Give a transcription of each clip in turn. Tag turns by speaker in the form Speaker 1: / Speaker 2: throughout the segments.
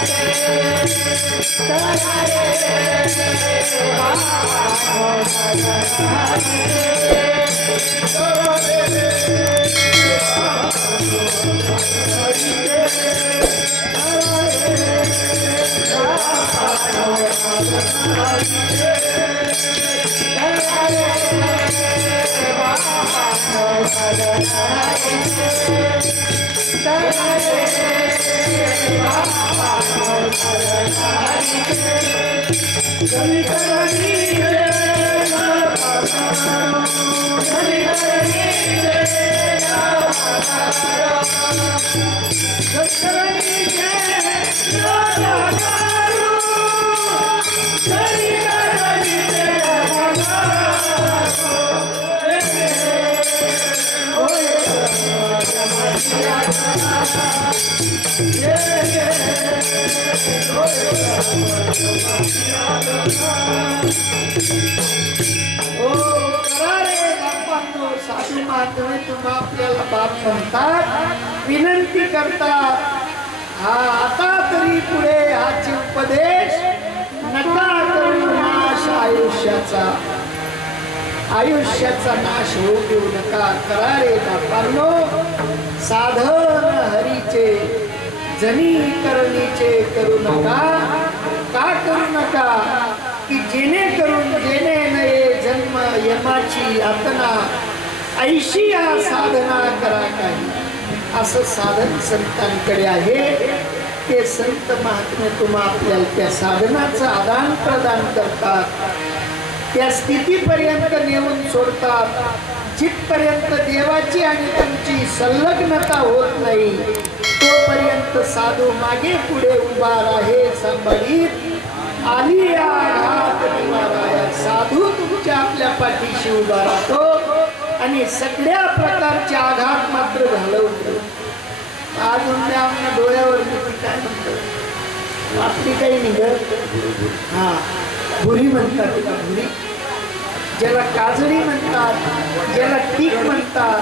Speaker 1: हो करा साधू महात्मे आपल्याला बाप म्हणतात विनंती करतात हा आता तरी पुढे हाची उपदेश नका करू नाश आयुष्याचा आयुष्याचा नाश होऊ देऊ नका. करा रे बापांनो साधन हरीचे जनी करणीचे करू नका का करू नका? की जेणेकरून जेणे नये जन्म यमाची यातना ऐशी या साधना करा काही. असं साधन संतांकडे आहे. ते संत महात्मे तुम्हा आपल्याला त्या साधनाचं आदान प्रदान करतात. त्या स्थितीपर्यंत नेऊन सोडतात. जिथपर्यंत देवाची आणि तुमची संलग्नता होत नाही. तोपर्यंत साधू मागे पुढे उभा राहे संभळीत आली या साधू तुमच्या आपल्या पाठीशी उभा राहतो आणि सगळ्या प्रकारचे आघात मात्र घालवतो अजून त्या आमच्या डोळ्यावर काय म्हणतो? आपली काही निघत हा भुरी म्हणतात तिला भुरी. ज्याला काजळी म्हणतात ज्याला टीक म्हणतात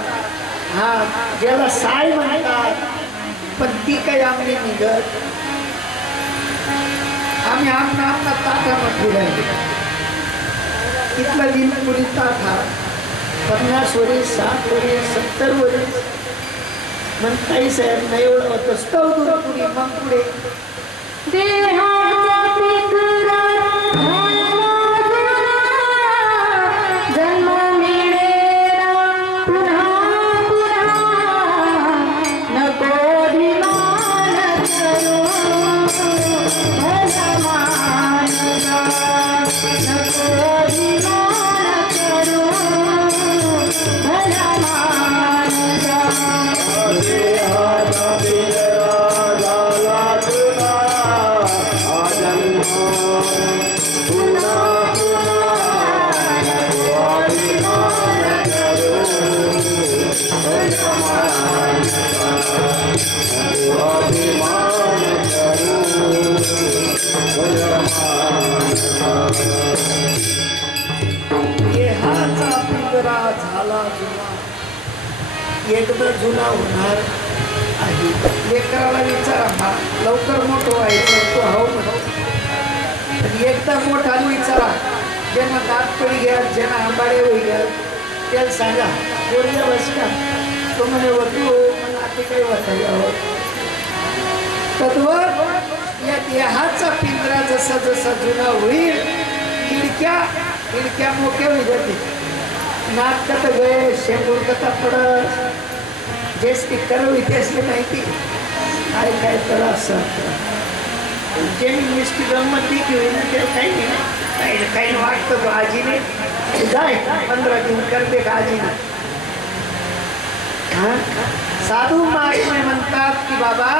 Speaker 1: हा ज्याला साय म्हणतात पण ती काही आम्ही निघत. आम्ही आमना आमना ताठामध्ये राहिले. तिथला दिन पुढे हा? पन्नास वरीस साठ वरीस सत्तर वरीस. म्हणताही साहेब नाही एवढं होतं. स्तव दूर पुढे मग पुढे. देहा झाला जुना. एकदा जुना होणार आहे. लेकराला विचारा हा लवकर मोठं व्हायचं तो हो म्हणतो. एकदा मोठा विचारा ज्यांना दातपडी घ्या ज्यांना आंबाडे होई घ्या त्याला सांगा पोरीला बसका तो म्हणे वतू मला ते काही वाटायला हो तत्वर या देहाचा पिंजरा जसा जसा जुना होईल खिडक्या खिडक्या मोक्या होई जातील. नाटकात वेळ शेंबूर कथा पडत जे स्टिकर इतिहासले माहिती. काय काय तर असं जे मिस्टी गंमत ती घेऊन ते काही नाही काही काही वाटतं तो आजीने. जाय पंधरा दिन करते का आजीने. साधू महात्मा म्हणतात की बाबा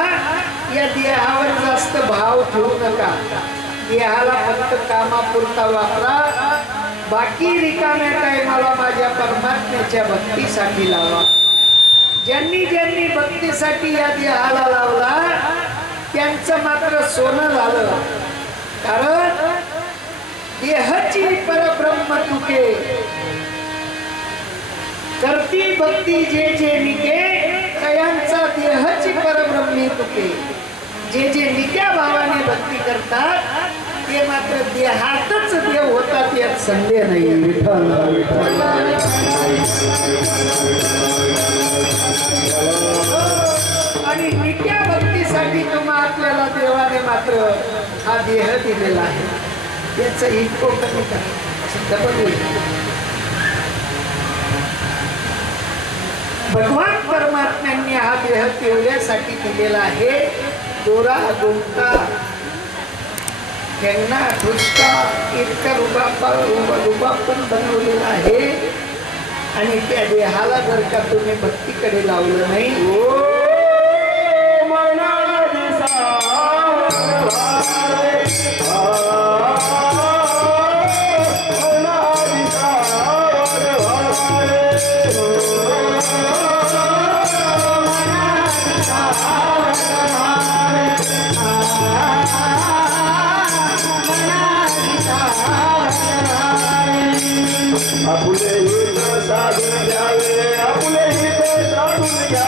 Speaker 1: या देहावर जास्त भाव ठेवू नका. देहाला फक्त कामापुरता वापरा. बाकी रिकाम्या टायमाला माझ्या परमात्म्याच्या भक्तीसाठी लावा. ज्यांनी ज्यांनी भक्तीसाठी या देहाला लावला त्यांचं मात्र सोनं झालं. कारण देहाची परब्रह्म तुके. करती भक्ती जे जे निके तयांचा देहाची परब्रह्मी तुके. जे जे निक्या भावाने भक्ती करतात ते मात्र देहातच देव होतात यात संदेह नाही विठ्ठल. आणि नित्या भक्तीसाठी तुम्हा आपल्याला देवाने मात्र हा देह दिलेला आहे. त्याचं इतको कमी करा भगवान परमात्म्यांनी हा देह तेवढ्यासाठी दिलेला आहे. दोरा गोमटा त्यांना ठुसका इतका रुबा रुबाब पण बनवलेला आहे. आणि त्या देहाला जर का तुम्ही भक्तीकडे लावलं नाही.
Speaker 2: आपुले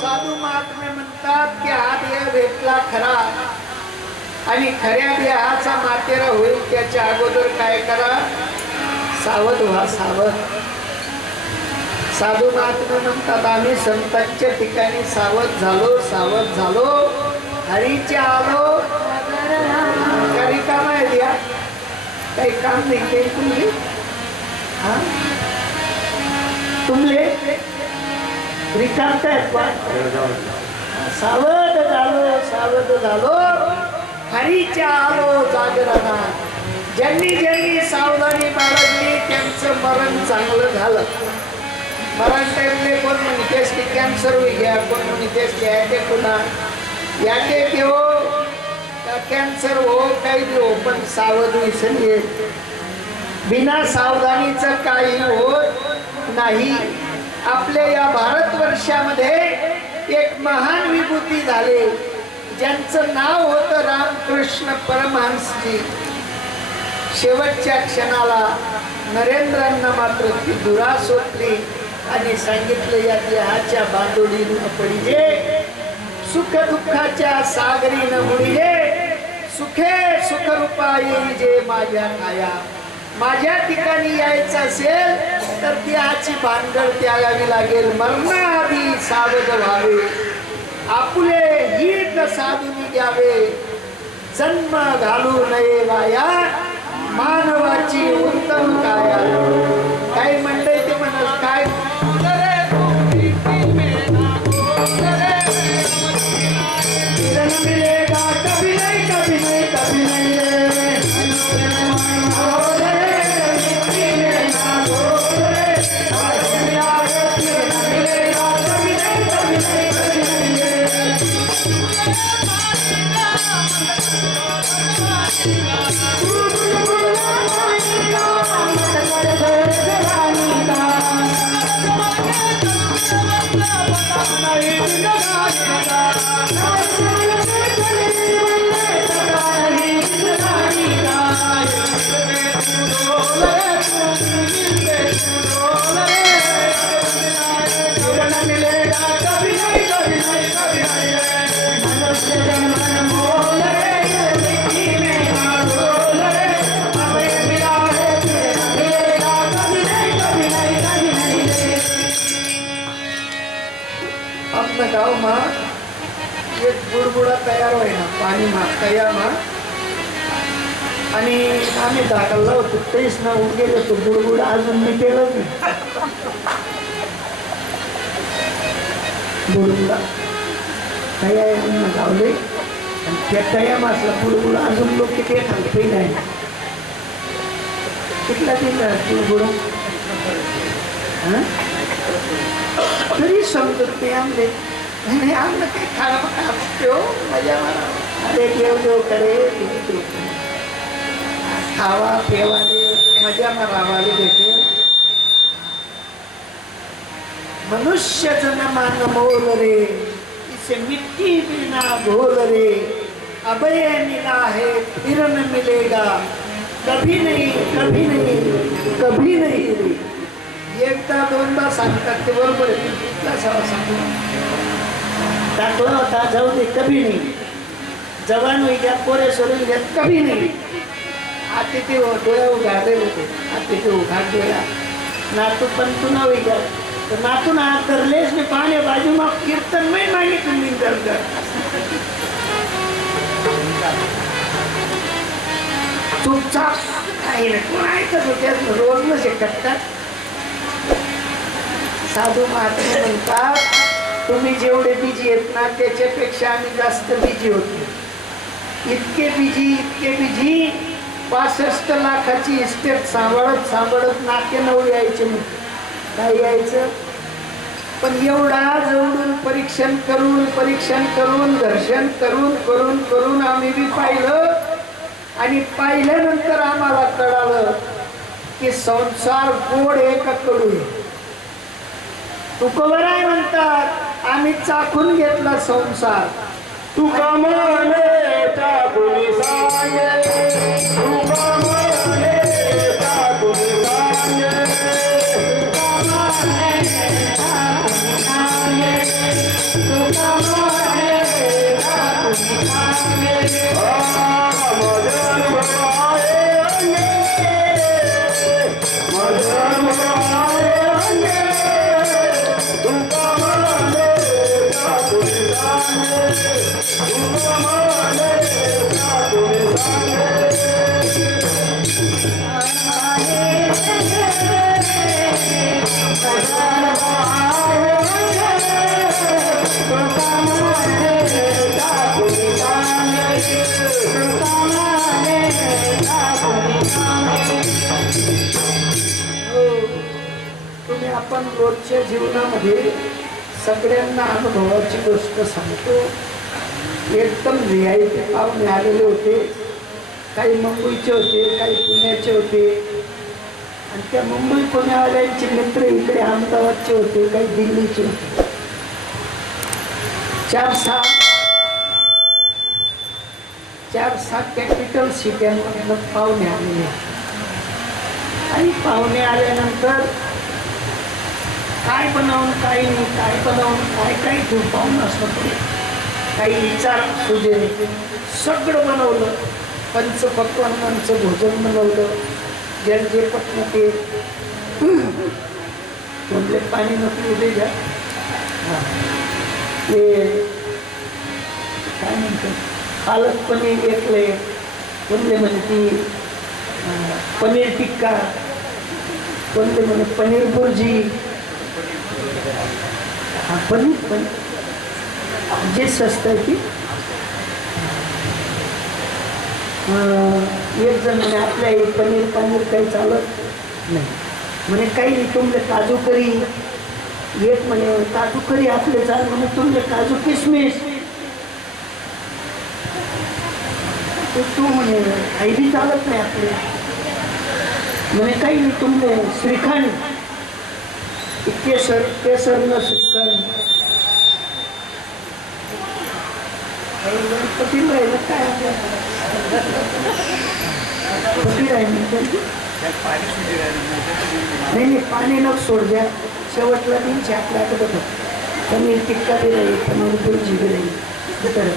Speaker 1: साधू महात्मे म्हणतात की हा देह भेटला खरा आणि खऱ्या देहाचा मातेरा होईल त्याच्या अगोदर काय करा सावध व्हा सावध. साधू महात्मे म्हणतात आम्ही संतांच्या ठिकाणी सावध झालो सावध झालो. हरीचे आलो. काही काम आहे द्या काही काम नाही काही तुम्ही तुमले रिकामतायत पण सावध झालो सावध झालो. हरीच्या आलो जागरणा ज्यांनी ज्यांनी सावधानी बाळगली त्यांचं मरण चांगलं झालं. मरण टाइमले कोण म्हणतेस की कॅन्सर होई घ्या कोण म्हणतेस की अटॅक होणार याचे हो कॅन्सर हो काही देऊ हो पण सावध विसर बिना सावधानीचं काही होत नाही. आपल्या या भारतवर्षामध्ये एक महान विभूती झाले. ज्यांचं नाव होतं रामकृष्ण परमहंसजी. शेवटच्या क्षणाला नरेंद्रांना मात्र ती दुरा सोडली आणि सांगितलं या देहाच्या बांधोडीनं पडिजे सुख दुःखाच्या सागरीनं बुडिजे सुखे सुखरूपा येईल जे माझ्या काया. माझ्या ठिकाणी यायचं असेल तर देहाची भानगड त्यागावी लागेल. मरणाआधी सावध व्हावे. आपुले हित साधून द्यावे. जन्म घालू नये वाया. मानवाची उत्तम काया. आपलं गाव मा एक बुडबुडा तयार होईना पाणी मा तयार मा. आणि आम्ही दाखलला होतो तेच ना गेलो होतो बुडबुडा अजून मी केलं नाही. बुडबुडा तयार आहे गावले आणि त्या कायम असला बुडबुड अजून लोक किती खालते नाही कितला दिला बुडबुड? तरी समजत ते आमले नाही आमनं काही खाणं खातो मजा मारा? अरे देव देव करे देव देव करे. खावा पेवाले मजा मारावाले भेटे मनुष्य जन्मान मोल रे इसे मिट्टी बिना घोल रे। अभय मिला है फिर न मिलेगा। कभी नहीं कभी नहीं कभी नहीं। रे एकदा दोनदा सांगतात ते बरोबर आहे. कुठला होता? जाऊ दे कभी नाही. जवान होई घ्या पोरे सोडून घ्या कमी नाही. आता ते डोळ्या उघाडले होते. आता ते उघाड डोळ्या. नातू पण तू ना घ्या तर नातून हात धरलेस मी पाणी बाजू मग कीर्तन नाही मागे तुम्ही दर्द चुपचाप काही नाही कोण ऐकत होत्या रोज नसे शकतात साधू महात्मा म्हणतात तुम्ही जेवढे बिजी येत ना त्याच्यापेक्षा आम्ही जास्त बिजी होतो. इतके बिजी इतके बिजी पासष्ट लाखाची इस्टेट सांभाळत सांभाळत नाके नऊ यायचे मग काय यायचं? पण एवढा जवळून परीक्षण करून परीक्षण करून दर्शन करून करून करून आम्ही बी पाहिलं. आणि पाहिल्यानंतर आम्हाला कळालं की संसार गोड आहे का कडू आहे? तुकोबर म्हणतात आम्ही चाखून घेतला संसार.
Speaker 2: तुका म्हणे टाकून सांगे. तुका म्हणे टाकून सांगे. तुका म्हणे
Speaker 1: आपण रोजच्या जीवनामध्ये सगळ्यांना अनुभवाची गोष्ट सांगतो. एकदम रियायती पाहुणे आलेले होते. काही मुंबईचे होते काही पुण्याचे होते. आणि त्या मुंबई पुण्यावाल्यांचे मित्र इकडे अहमदाबादचे होते काही दिल्लीचे होते. चार सहा चार सहा कॅपिटल सिट्यांमधनं पाहुणे आलेले आणि पाहुणे आल्यानंतर काय बनवून काय नाही काय बनवून काय काय घेऊन पाहून असं काही विचार तुझे सगळं बनवलं. पंचपक्वानांचं भोजन बनवलं. ज्यांचे जे ते. म्हणजे पाणी नको उदे घ्या. ते काय म्हणतो? पालक पनीर घेतले कोणते म्हणे ती? पनीर टिक्का. कोणते म्हणे? पनीर भुर्जी हा पण जे स्वस्त आहे की एक जण म्हणे आपल्या पनीर पनीर काही चालत नाही. म्हणे काही नाही तुमले काजू करी. एक म्हणे काजू करी आपले चाल म्हणे तुमले काजू किशमिश तर तू म्हणे काही बी चालत नाही आपले. म्हणे काही नाही तुमले श्रीखंड. केसर केसर न श्रीखंड गणपती राहिलं काय पती राहिली नाही नाही पाणी न सोड द्या. शेवटला तीनशे तर बघ पनीर टिक्का बी राहील पनीर बुर्जी बी राहील. तर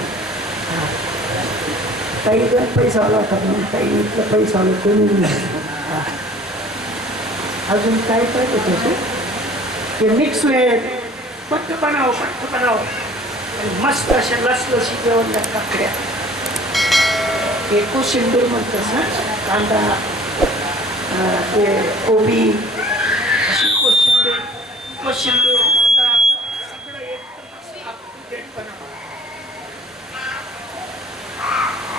Speaker 1: काही जण पैसा आला होता म्हणून काही इथला पैसा आला कोणी नाही अजून काय पाहिजे होतं ते मिक्स वेळ पट्ट बनाव पट्ट बनाव मस्त अशा लसलशी जेवणल्या काकड्या. एकू शिंदूर म्हणतस ना कांदा ते कोबी अशी कोशिंबीर कोशिंबीर कांदा सगळं एकदम अप टू डेट बनावं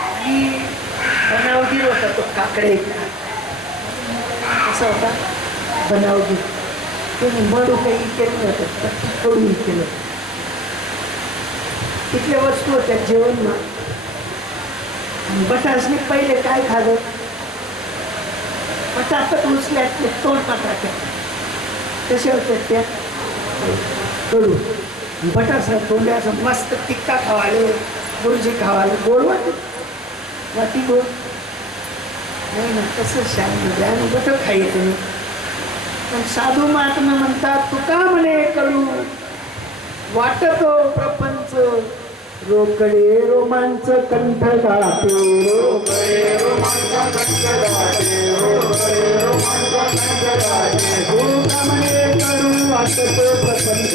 Speaker 1: आणि बनावगीर होता तो काकडे असा होता? बनावगीर. त्यांनी मडू काही केलं नव्हतं कडून केलं. तिथल्या वस्तू होत्या जेवण ना. बटासने पहिले काय खाल्लं? बटाटच उचल्यात ते तोंड टाकायच्या तसे होत्या त्या कडू बटासा तोंडे असं मस्त तिक्का खावाले गुरुजी खावाले गोड वाटत वाटी गोड. नाही ना तसं शांत आणि बटर खायचं. तुम्ही पण साधू महात्मा म्हणतात तुका म्हणे कळू वाटतो हो प्रपंच. रोकडे रोमांच कंठ गाते म्हणे करू वाटतो हो प्रपंच?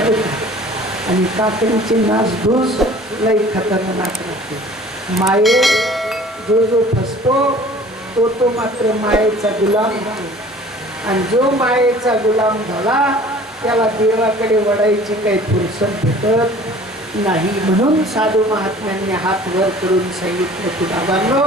Speaker 1: आणि काकडीचे नास धूस लई खतरनाक राहते. माये जो जो फसतो तो तो मात्र मायेचा गुलाम होतो. आणि जो मायेचा गुलाम झाला त्याला देवाकडे वडायची काही फुरसत भेटत नाही. म्हणून साधू महात्म्यांनी हात वर करून सांगितलं तुला बांधलो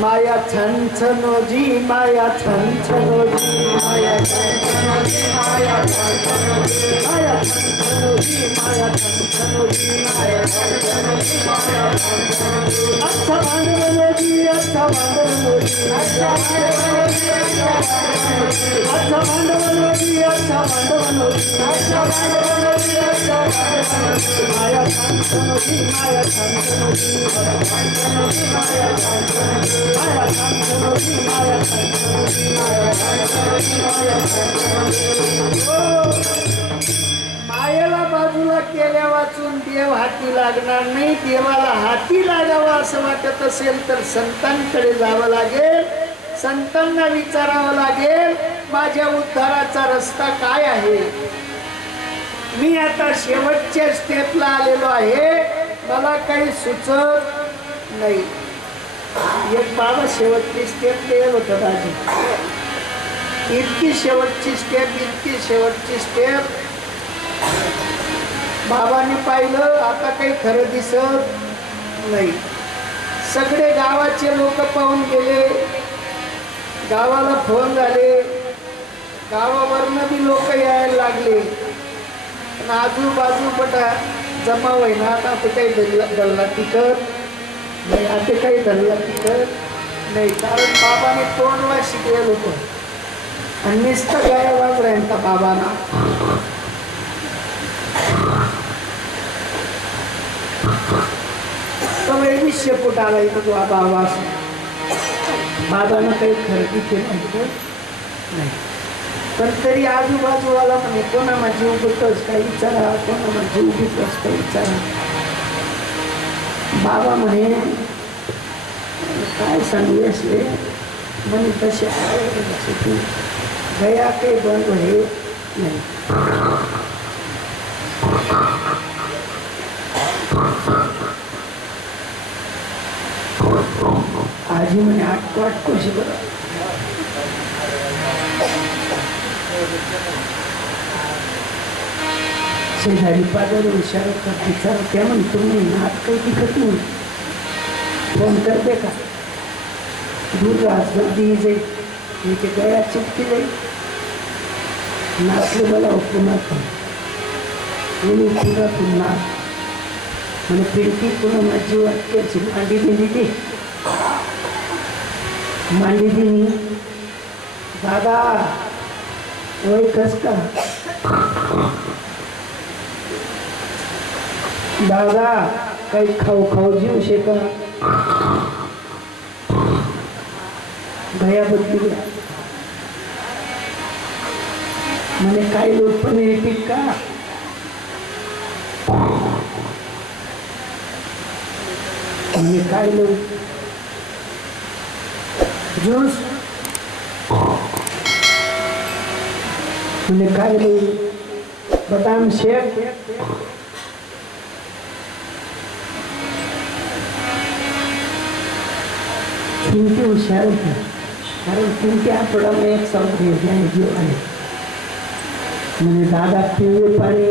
Speaker 1: माया छन छनोजी माया छन छनोजी माया छन छनोजी माया छन छनोजी माया छन छनोजी माया छन छनोजी माया छन छनोजी माया छन छनोजी अच्छा भांडवलोजी अच्छा भांडवलोजी अच्छा भांडवलोजी अच्छा भांडवलोजी अच्छा भांडवलोजी अच्छा भांडवलोजी अच्छा भांडवलोजी माया छन छनोजी माया छन छनोजी माया छन छनोजी माया छन छनोजी मायाला बाजूला केल्या वाचून देव हाती लागणार नाही देवाला हाती लागावा असं वाटत असेल तर संतांकडे जावं लागेल. संतांना विचारावं लागेल माझ्या उद्धाराचा रस्ता काय आहे? मी आता शेवटच्या स्टेपला आलेलो आहे. मला काही सुचत नाही. एक बाबा शेवटची स्टेप लिहिलं होतं दाजी इतकी शेवटची स्टेप इतकी शेवटची स्टेप बाबांनी पाहिलं आता काही खरं दिसत नाही. सगळे गावाचे लोक पाहून गेले. गावाला फोन झाले. गावावरनं बी लोक यायला लागले. पण आजूबाजू पटा जमा होईना. आता ते काही दल्ला दल्ला तिकट नाही असे काही धरला तर नाही. कारण बाबाने तोंडला शिकलेलं होतं. आणि नुसतं गाया वाजरायचा बाबांना. तो वेळी शेपूट आला इथं तो बाबा असं बाबानं काही खरेदी केलं होतं? नाही. पण तरी आजूबाजूवाला म्हणे कोणा माझी उगतच काही विचारा. कोणा माझी उगीतच काही विचारा. बाबा म्हणे काय सांगू असले म्हणे तसे आहे. गया ते बंद हे नाही आजी म्हणे आठ आटकोशी बरं? शेजारी पाजारी विचारत का विचारत त्या म्हणतो मी नात काही तिखट नाही. फोन करते का? दूर राजभर दी जाईल मी ते गया चिपकी जाईल. नाचले मला हो, पुन्हा पण पुन्हा पुन्हा. म्हणे पिंटी पुन्हा माझी वाटते मांडी दिली ती. मांडी दिली? दादा वय कस का? દાદા, કઈ ખાવ ખવજ્યું છે કે? ગયા બધી મને કાઈ લોટ પણ રિપીટ કા મને કાઈ લોટ. જોશ મને કાઈ લોટ. બદામ શેક. चिंटी हुशार होत्या कारण चिंटी आठवड्याला एक साऊथ घेतल्या जीवाने म्हणजे दादा पिवळे पाणी